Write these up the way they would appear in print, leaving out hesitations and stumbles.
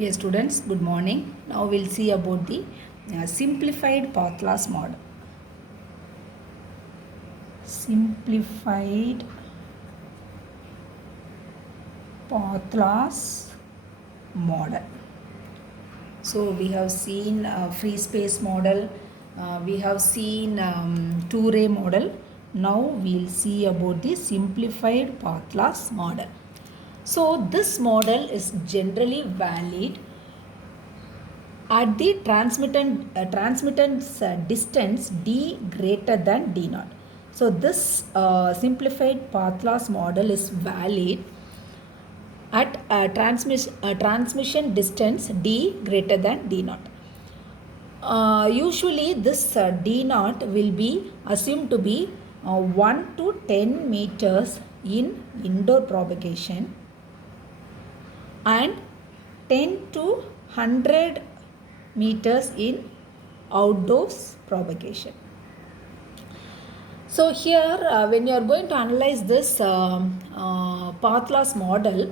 Yes, students, good morning. Now we'll see about the simplified path loss model. Simplified path loss model. So we have seen free space model. We have seen two-ray model. Now we'll see about the simplified path loss model. So this model is generally valid at the transmittance distance d greater than d naught. So this simplified path loss model is valid at transmission distance d greater than d naught. Usually this d naught will be assumed to be 1 to 10 meters in indoor propagation and 10 to 100 meters in outdoors propagation. So here when you are going to analyze this path loss model,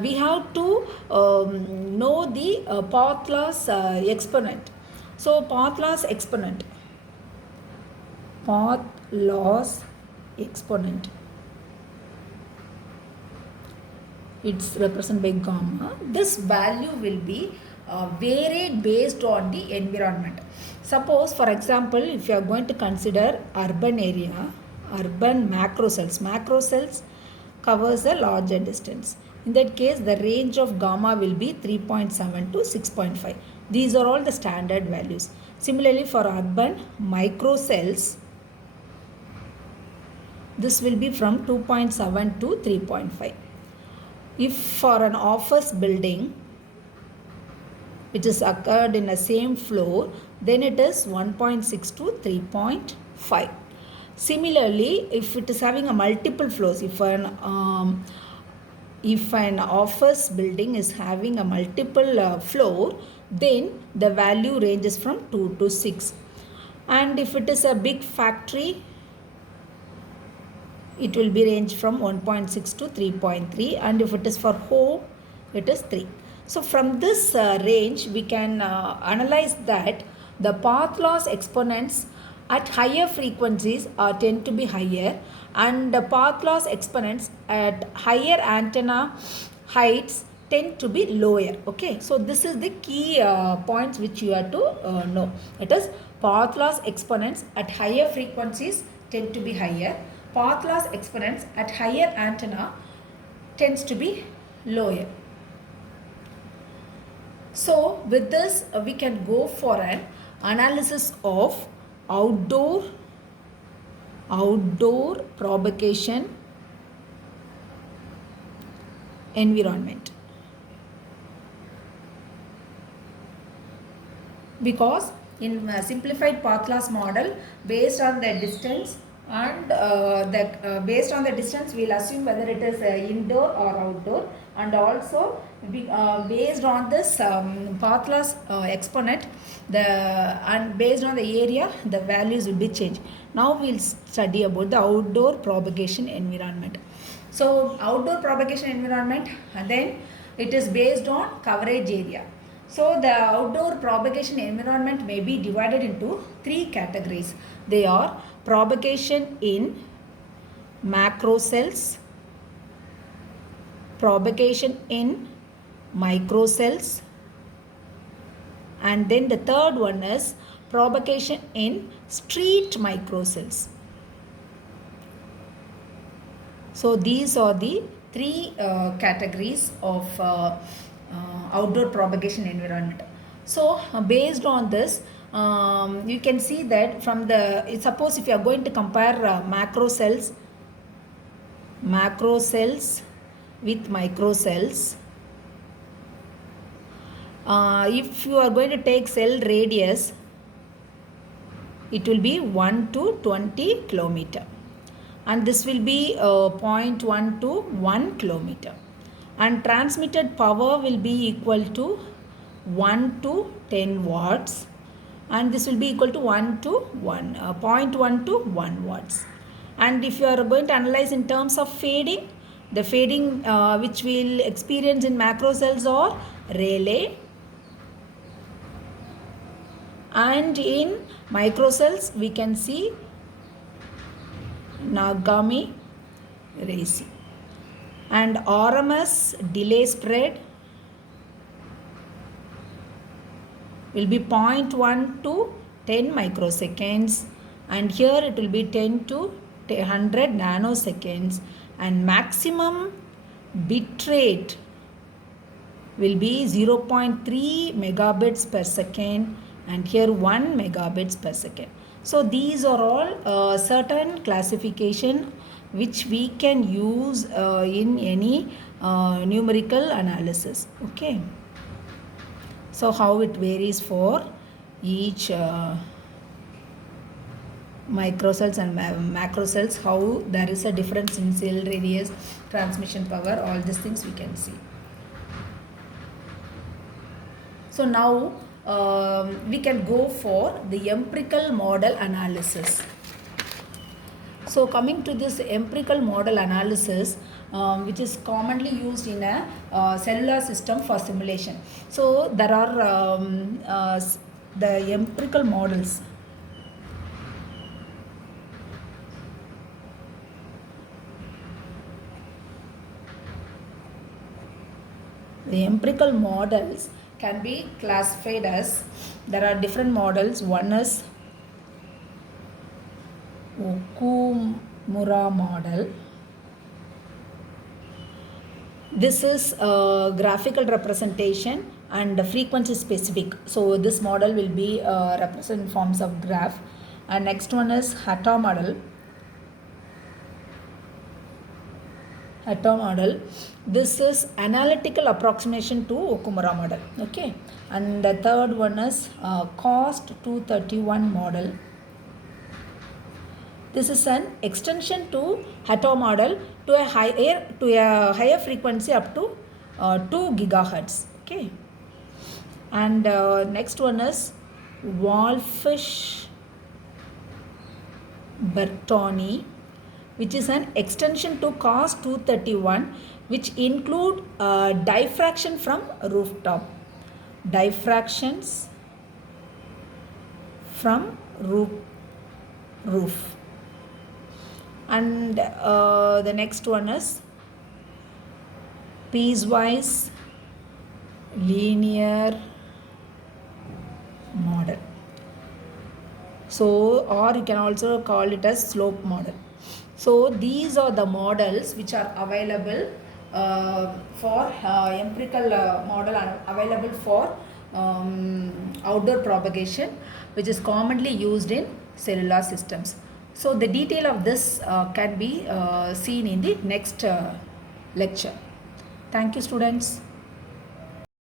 we have to know the path loss exponent. So path loss exponent it's represented by gamma. This value will be varied based on the environment. Suppose for example, if you are going to consider urban area, urban macro cells covers a larger distance. In that case, the range of gamma will be 3.7 to 6.5. These are all the standard values. Similarly, for urban micro cells, this will be from 2.7 to 3.5. If for an office building, which is occurred in the same floor, then it is 1.6 to 3.5. Similarly, if it is having a multiple floors, if an office building is having a multiple floor, then the value ranges from 2 to 6. And if it is a big factory, it will be range from 1.6 to 3.3, and if it is for home, it is 3. So from this range, we can analyze that the path loss exponents at higher frequencies tend to be higher, and the path loss exponents at higher antenna heights tend to be lower. Okay, so this is the key points which you have to know. It is path loss exponents at higher frequencies tend to be higher. Path loss exponents at higher antenna tends to be lower. So with this we can go for an analysis of outdoor propagation environment. Because in simplified path loss model, based on the distance and based on the distance we'll assume whether it is indoor or outdoor, and also based on this path loss exponent and based on the area, the values will be changed. Now we'll study about the outdoor propagation environment. So outdoor propagation environment, and then it is based on coverage area. So the outdoor propagation environment may be divided into three categories. They are propagation in macro cells, propagation in micro cells, and then the third one is propagation in street micro cells. So these are the three categories of outdoor propagation environment. So based on this, you can see that from the, suppose if you are going to compare macro cells with micro cells, if you are going to take cell radius, it will be 1 to 20 kilometer, and this will be 0.1 to 1 kilometer, and transmitted power will be equal to 1 to 10 watts, and this will be equal to 0.1 to 1 watts. And if you are going to analyze in terms of fading, The fading which we'll experience in macro cells are Rayleigh, and in microcells we can see Nagami Racy. And RMS delay spread will be 0.1 to 10 microseconds, and here it will be 10 to 100 nanoseconds, and maximum bit rate will be 0.3 megabits per second, and here 1 megabits per second. So these are all certain classification which we can use in any numerical analysis. Okay. So how it varies for each microcells and macrocells, how there is a difference in cell radius, transmission power, all these things we can see. So now we can go for the empirical model analysis. So coming to this empirical model analysis, which is commonly used in a cellular system for simulation. So there are the empirical models. The empirical models can be classified as, there are different models. One is Okumura model. This is a graphical representation and frequency specific. So this model will be represented in forms of graph. And next one is Hatta model. Hatta model. This is analytical approximation to Okumura model. Okay. And the third one is COST 231 model. This is an extension to Hatta model to a higher frequency up to 2 gigahertz. Okay. And next one is Wolfish Bertoni, which is an extension to COST 231, which include diffraction from rooftop. Diffractions from roof. And the next one is piecewise linear model. So, or you can also call it as slope model. So these are the models which are available for empirical model are available for outdoor propagation, which is commonly used in cellular systems. So the detail of this can be seen in the next lecture. Thank you, students.